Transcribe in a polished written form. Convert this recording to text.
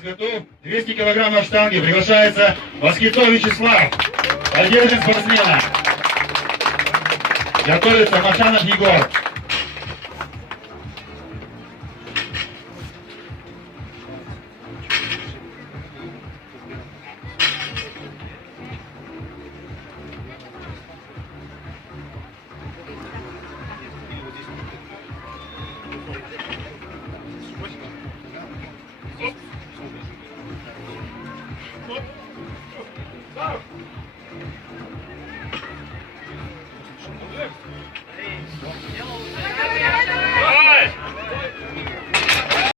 Фитнес готов. 200 килограммов штанги. Приглашается Москитов Вячеслав. Поддержим спортсмена. Готовится Машанов Егор.